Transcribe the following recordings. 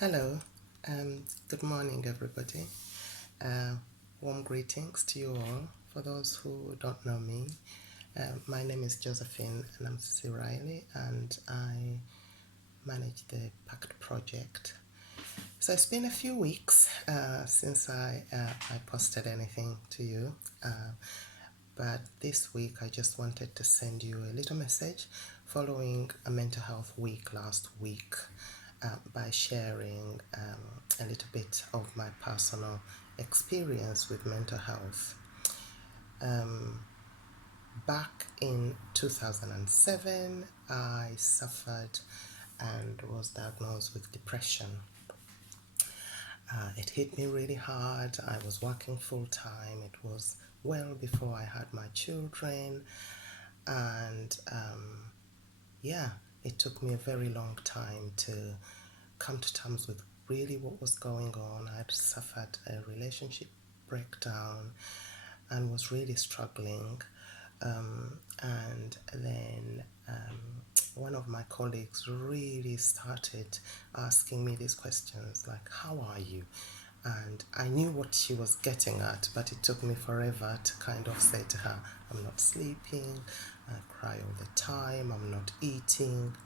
Hello, good morning, everybody. Uh, Warm greetings to you all. For those who don't know me, my name is Josephine and I'm C. Riley, and I manage the Pact Project. So it's been a few weeks since I posted anything to you, but this week I just wanted to send you a little message following a mental health week last week by sharing a little bit of my personal experience with mental health. Back in 2007, I suffered and was diagnosed with depression. It hit me really hard. I was working full time. It was well before I had my children. And yeah, it took me a very long time to come to terms with really what was going on. I'd suffered a relationship breakdown and was really struggling. And then one of my colleagues really started asking me these questions like, "How are you?" And I knew what she was getting at, but it took me forever to kind of say to her, "I'm not sleeping, I cry all the time, I'm not eating."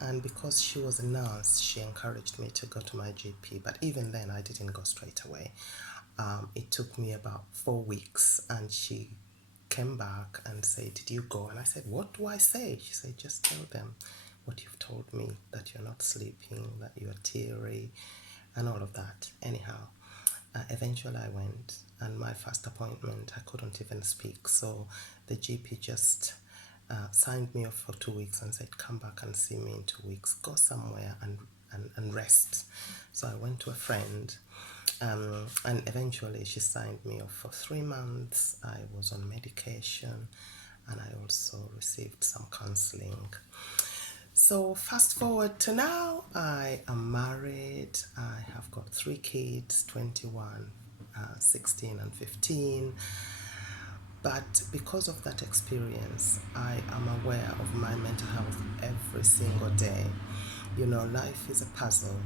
And because she was a nurse, she encouraged me to go to my GP, but even then I didn't go straight away. It took me about 4 weeks, and she came back and said, "Did you go?" And I said, "What do I say?" She said, "Just tell them what you've told me, that you're not sleeping, that you're teary, and all of that." Anyhow, eventually I went, and my first appointment, I couldn't even speak. So the GP just signed me off for 2 weeks and said, "Come back and see me in 2 weeks. Go somewhere and rest." So I went to a friend, and eventually she signed me off for 3 months. I was on medication, and I also received some counseling. So fast forward to now, I am married. I have got 3 kids, 21, 16 and 15. But because of that experience, I am aware of my mental health every single day. You know, life is a puzzle.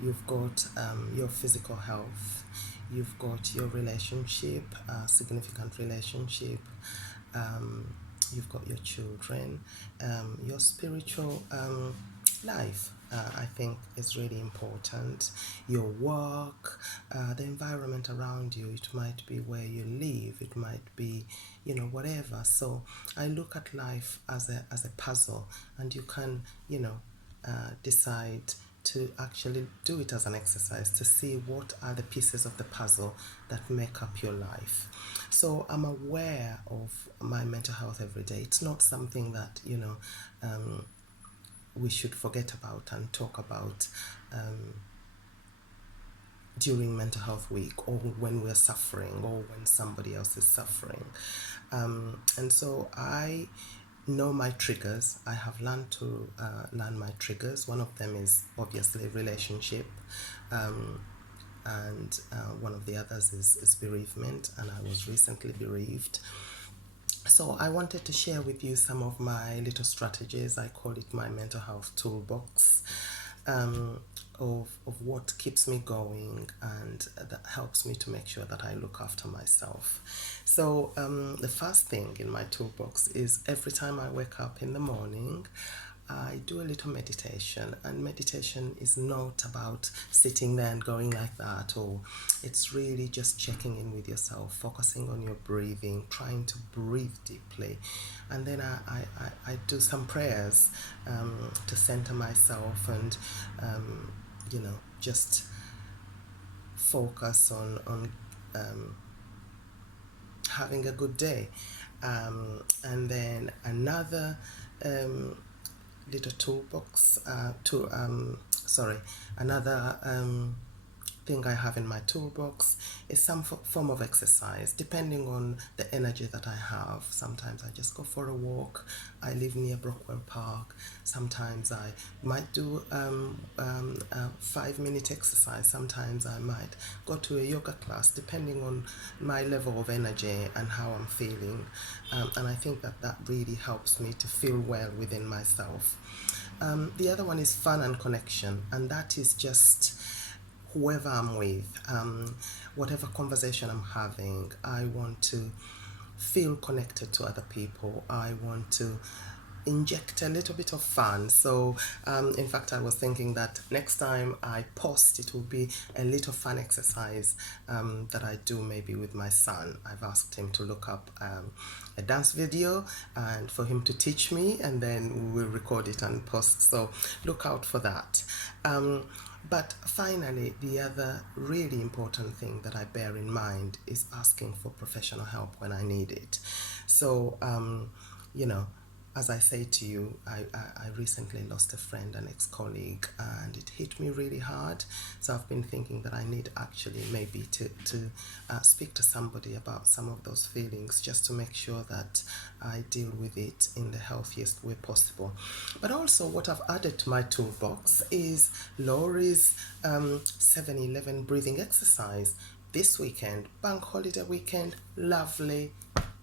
You've got your physical health, you've got your relationship, significant relationship, you've got your children, your spiritual life. I think is really important. Your work, the environment around you. It might be where you live. It might be, whatever. So I look at life as a puzzle, and you can, decide to actually do it as an exercise to see what are the pieces of the puzzle that make up your life. So I'm aware of my mental health every day. It's not something that we should forget about and talk about during mental health week, or when we're suffering, or when somebody else is suffering. And so I know my triggers. I have learned to learn my triggers. One of them is obviously relationship, and one of the others is bereavement, and I was recently bereaved. So I wanted to share with you some of my little strategies. I call it my mental health toolbox, of what keeps me going and that helps me to make sure that I look after myself. So the first thing in my toolbox is every time I wake up in the morning, I do a little meditation, and meditation is not about sitting there and going like that, or it's really just checking in with yourself, focusing on your breathing, trying to breathe deeply. And then I do some prayers to center myself and, just focus on having a good day. And then another little toolbox another thing I have in my toolbox is some form of exercise, depending on the energy that I have. Sometimes I just go for a walk. I live near Brockwell Park. Sometimes I might do a 5-minute exercise. Sometimes I might go to a yoga class, depending on my level of energy and how I'm feeling. And I think that really helps me to feel well within myself. The other one is fun and connection, and that is just whoever I'm with, whatever conversation I'm having, I want to feel connected to other people. I want to inject a little bit of fun. So, in fact, I was thinking that next time I post, it will be a little fun exercise that I do maybe with my son. I've asked him to look up a dance video and for him to teach me, and then we will record it and post. So, look out for that. But finally, the other really important thing that I bear in mind is asking for professional help when I need it. So, you know, as I say to you, I recently lost a friend, an ex-colleague, and it hit me really hard. So I've been thinking that I need actually maybe to speak to somebody about some of those feelings, just to make sure that I deal with it in the healthiest way possible. But also what I've added to my toolbox is Laurie's 7-11 breathing exercise. This weekend, bank holiday weekend, lovely.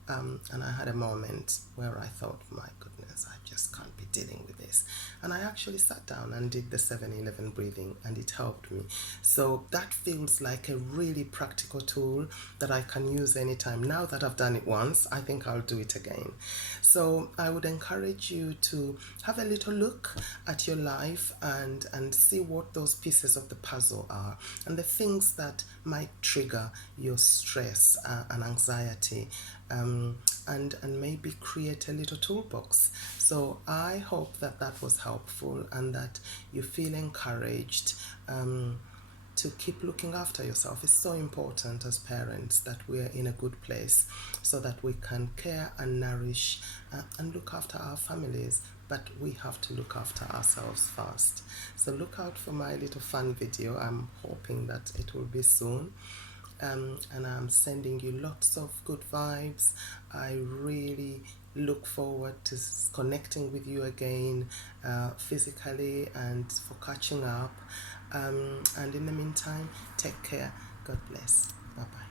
And I had a moment where I thought, my goodness, I just can't be dealing with this. And I actually sat down and did the 7-11 breathing, and it helped me. So that feels like a really practical tool that I can use anytime. Now that I've done it once, I think I'll do it again. So I would encourage you to have a little look at your life and see what those pieces of the puzzle are, and the things that might trigger your stress and anxiety, and maybe create a little toolbox. So I hope that that was helpful, and that you feel encouraged to keep looking after yourself. It's so important as parents that we're in a good place so that we can care and nourish and look after our families. But we have to look after ourselves first. So look out for my little fun video. I'm hoping that it will be soon. And I'm sending you lots of good vibes. I really look forward to connecting with you again physically, and for catching up. And in the meantime, take care. God bless. Bye bye.